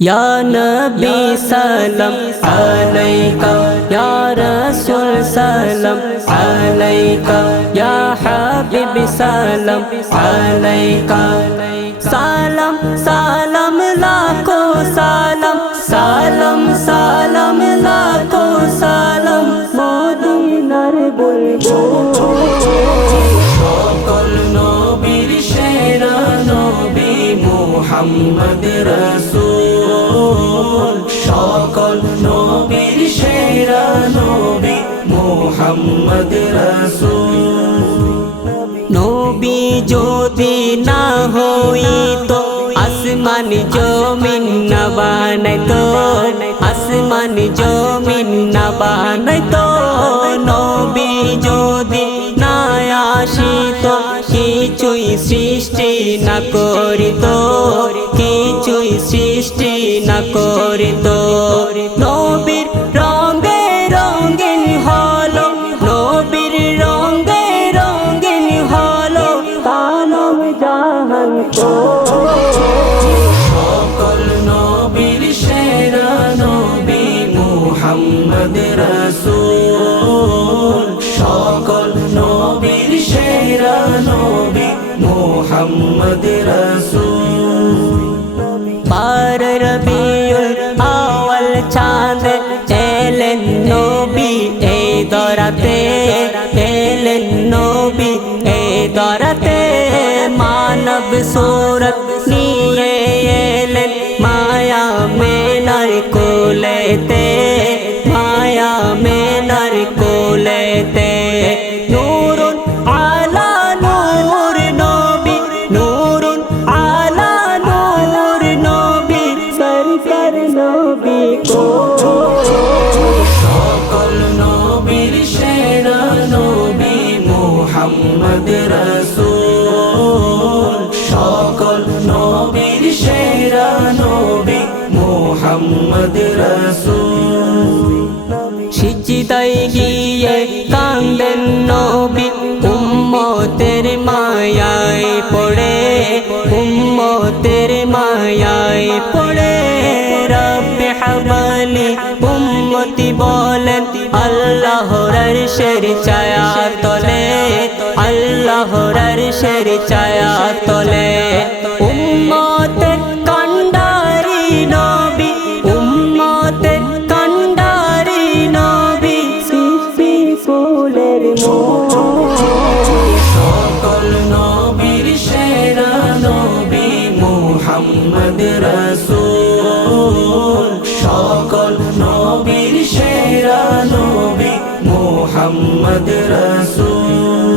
या नबी सलाम अलैका या रसूल सलाम अलैका या हबीब सलाम अलैका सलाम सलाम लाखों सलाम सलाम सलाम लाखों सलाम মদিনার বুলবুল সকল নবীর সেরা নবী মুহাম্মদ রাসূল সকল নবীর সেরা নবী মুহাম্মদ রাসূল নবী যদি না হইতো আসমান জমিন না বানাইতো আসমান জমিন না বানাইতো নবী যদি না আসিতো কিছুই সৃষ্টি না করিতো কিছুই সৃষ্টি না করিতো নবীর রঙে রঙিন হলো নবীর রঙে রঙিন হলো তালম জাহান কো সকল নবীর সেরা নবী মুহাম্মদ রাসূল সকল নবীর সেরা নবী মুহাম্মদ রাসূল পার রবিউল আওয়াল চাঁদ এলেন নবী এই দরাতে এলেন নবী এই দরাতে মানব সুরত নিয়ে এলেন মায়া মেনার কোলেতে মায়া মেনার কোলেতে নূরুন আলা নূর নবী নূরুন আলা নূর নবী সরকার নবী কো সকল নবীর সেরা নবী মুহাম্মদ রাসূল সকল নবীর সেরা নবী মুহাম্মদ রাসূল সিজদায় গিয়ে কাঁদেন নবী উম্মতের মায়ায় পড়ে উম্মতের মায়ায় পড়ে রব্বি হাবলি উম্মতি বলেন আল্লাহর আরশের ছায়া তলে আল্লাহর আরশের ছায়া তলে উম্মতের কান্ডারি নবী উম্মতের কান্ডারি নবী সিফি ফুলের সকল নবীর সেরা নবী মুহাম্মদ রাসূল সকল নবীর সেরা নবী মুহাম্মদ রাসূল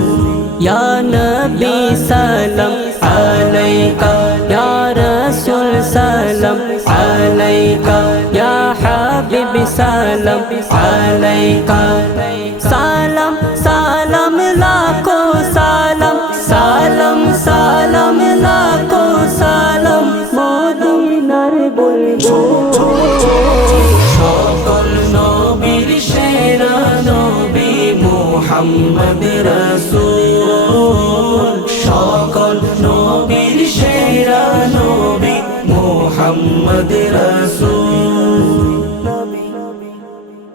ইয়া নবী সালাম আলাইকা ইয়া রাসূল সালাম আলাইকা ইয়া হাবিব সালাম আলাইকা সালাম সালাম লাখো সালাম সালাম সালাম লাখো সালাম মদিনার বুলবুল সকল নবীর সেরা নবী মুহাম্মদ রাসূল সকল নবীর সেরা নবী মুহাম্মদ রাসূল